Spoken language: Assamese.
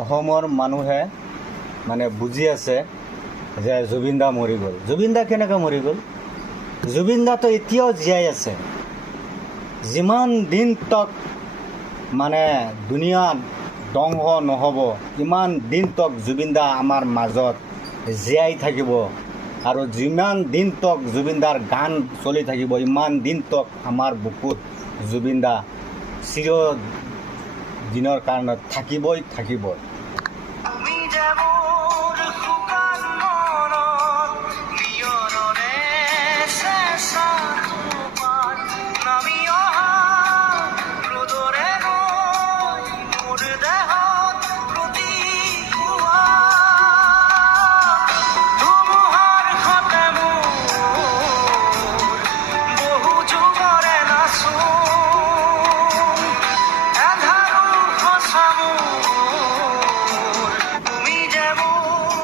অসমৰ মানুহে মানে বুজি আছে যে জুবিন দা মৰি গ'ল। জুবিন দা কেনেকৈ মৰি গ'ল? জুবিন দাটো এতিয়াও জীয়াই আছে। যিমান দিন তক মানে দুনিয়া ধ্বংস নহ'ব, ইমান দিন তক জুবিন দা আমাৰ মাজত জীয়াই থাকিব। আৰু যিমান দিন তক জুবিন দাৰ গান চলি থাকিব, ইমান দিন তক আমাৰ বুকুত জুবিন দা চিৰ দিনৰ কাৰণে থাকিবই থাকিব।